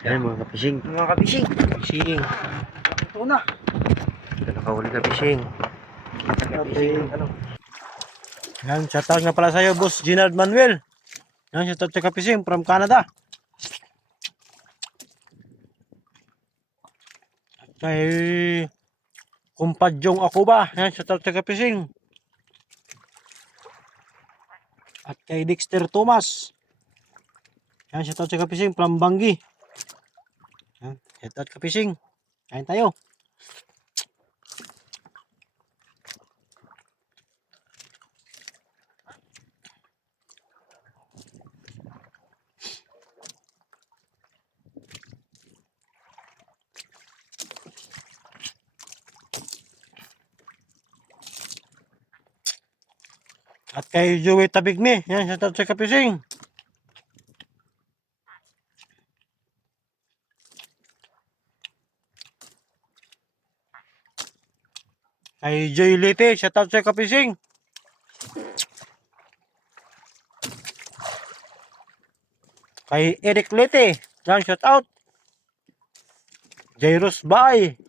Ayan mga kapising. Mga kabising. Fishing. Ito na. Ito nakahuli ka fishing. Fishing. Ano? Yan, shoutout nga pala sa'yo, Boss Ginard Manuel. Yan, shoutout sa kapising from Canada. At kay Kumpadjong ako ba? Yan, shoutout sa kapising. At kay Dexter Thomas. Yan, shoutout sa kapising from Bangi. Yan, shoutout kapising. Kain tayo. At kay Joey Tabigmi. Yan, shoutout sa kapising. Kay Joy Lete, shoutout sa kapising. Kay Eric Lete, yan, shoutout. Jairus Bay.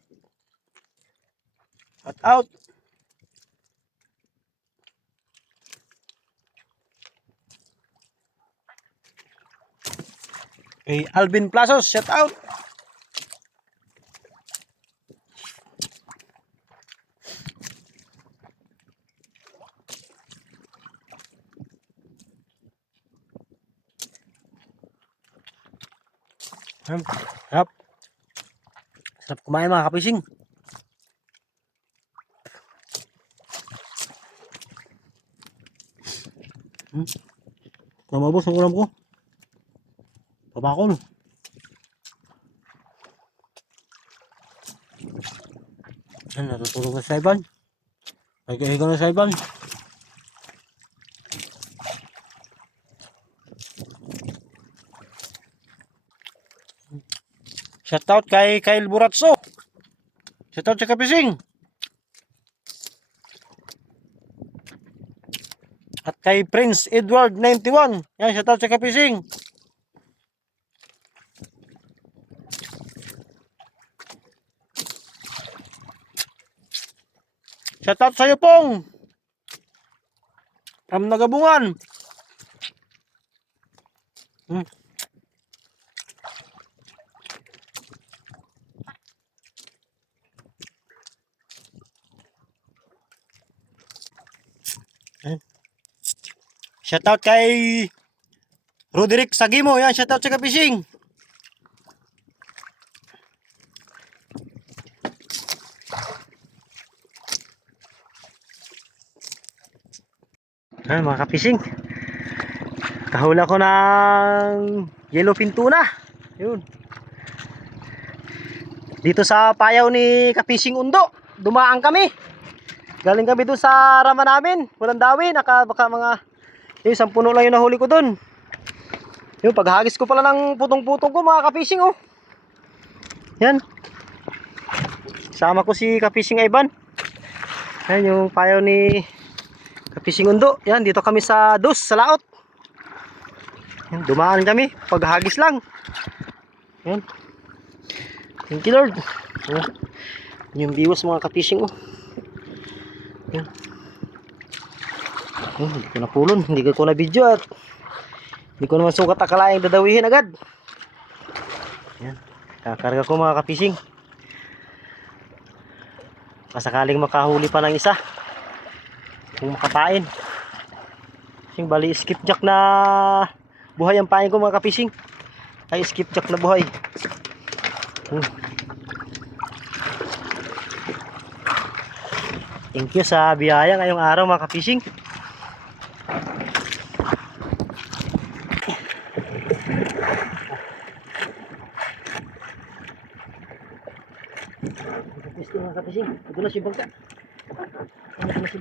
Shoutout. Kay Alvin Plazos, shout out. Sarap. Sarap. Kumain mga kapising. Hmm. Namabos ang ulam ko. Pabakol. Yan, natutulog na sa iban. Ay, kahiga na sa iban. Shoutout kay Kyle Buratso. Shoutout sa Kapising. At kay Prince Edward 91. Yan, shoutout sa Kapising. Shoutout sa'yo pong. From Nagabungan. Hmm. Shoutout kay Roderick Sagimo. Yan, shoutout sa kapising. Ayan mga kapising. Kahula ko ng yellow pintuna. Yun. Dito sa payaw ni Kapising Undo. Dumaan kami. Galing kami doon sa rama namin. Walang dawi. Naka, baka mga yung isang puno lang yung nahuli ko doon. Yung paghagis ko pala ng putong-putong ko mga kapising oh. Yan. Sama ko si Kapising Ivan. Yan yung payaw ni Kapising Undo. Yan, dito kami sa dos, sa laot. Yan, dumaan kami. Paghagis lang. Yan. Thank you Lord. Yan. Yung biwas mga kapising oh. Yan. Yan, hindi ko napulon. Hindi ko na video at hindi ko naman sukat akalaing dadawihin agad. Yan. Kakarga ko mga kapising. Pasakaling makahuli pa ng isa kung makapain kasing bali skip jack na buhay ang pain ko mga kapising ay skip jack na buhay hmm. thank you sa biyaya ngayong araw mga kapising mga kapising ito na si Bagka ito na si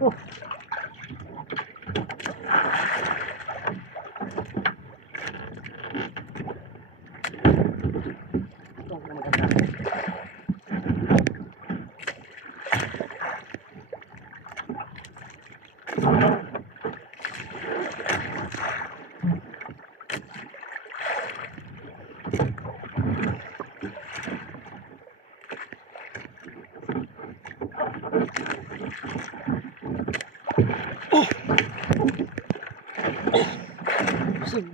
Oh.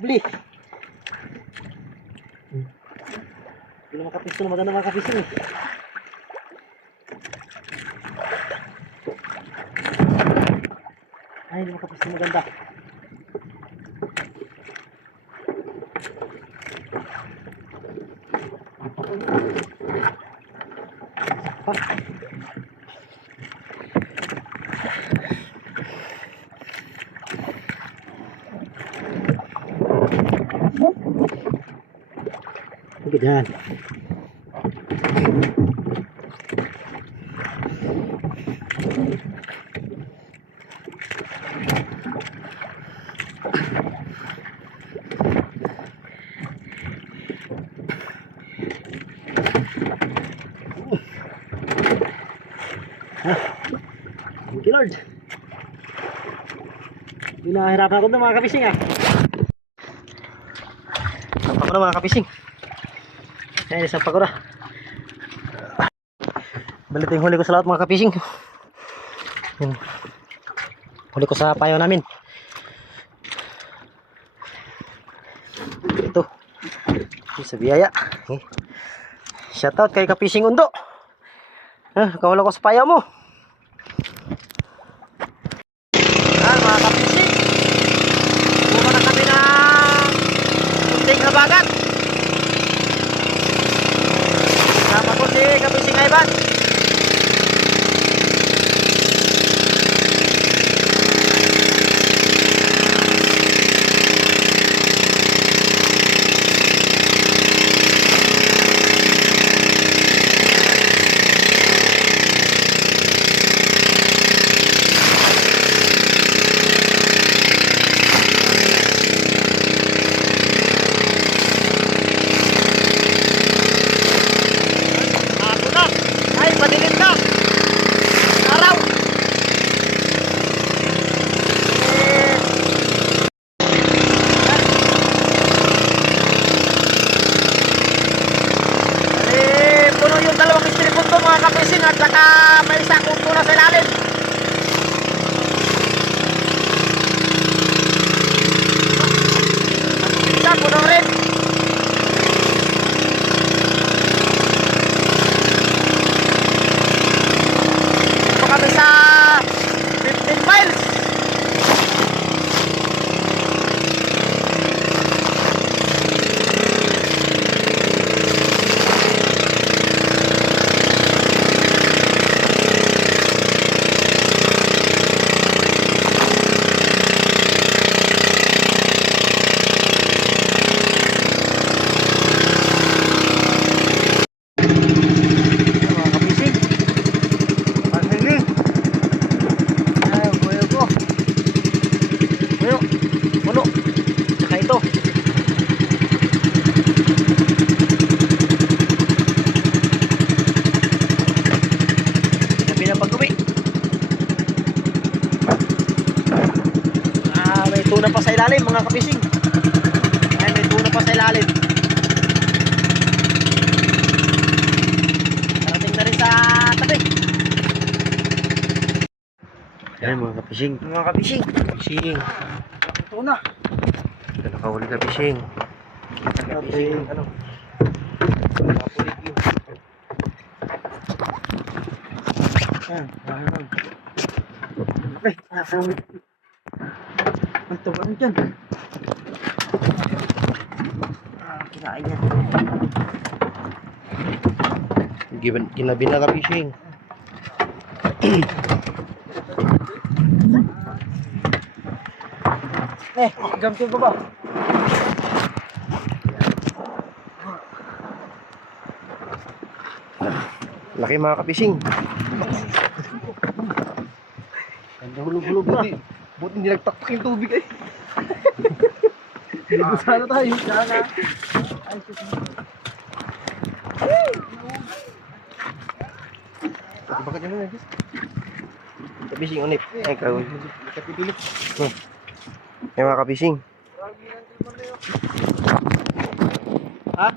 Posible. Hmm. Hindi na na maganda makapisto eh. Ay, hindi makapisto maganda. Sige dyan. Thank you Lord. Hindi nahihirapan ako na mga kapising ah. Sampa ko na mga kapising. Ayan, isang ko na. Balit yung huli ko sa lahat mga kapising. Yun. Huli ko sa payo namin. Ito. Yung sa biyaya. Eh. Shoutout kay kapising undo. Ah, kawala ko sa payo mo. Ah, mga kapising. Buma na kami ng kunting habagat. Sama ko si Kapising Ivan. Ako na. Ay, madilim na. Araw. Eh, Eh, puno yung dalawang istripon ko mga kapising at saka may isa kong tuna sa ilalim. Isa, puno rin. Pa kami sa 15 miles. Mga kapising. Paghiling. Ay, buyo ko. Buyo. Puno. Tsaka ito. Gabi na pag-uwi. Ah, may tuna pa sa ilalim mga kapising. Ay, may tuna pa sa ilalim. Darating na rin sa tabi. Ayan mga kapising. Mga kabising. Fishing. Ito na. Ito nakahuli ka fishing. Kabising. Ano? Kapulit yun. Yan. Yan lang. Okay. Ang taba na dyan. Ah, kinain yan. Given, ginabi na ka fishing. Eh, gamtin ko ba? Laki mga kapising. Hulog-hulog na. Buti hindi nagtaktak yung tubig eh. Ligo sana tayo. Sana. Ay, sus. Bakit yun na, Jis? Kapising unip. Ay, kawin. Kapipilit. May mga kapising. Ha?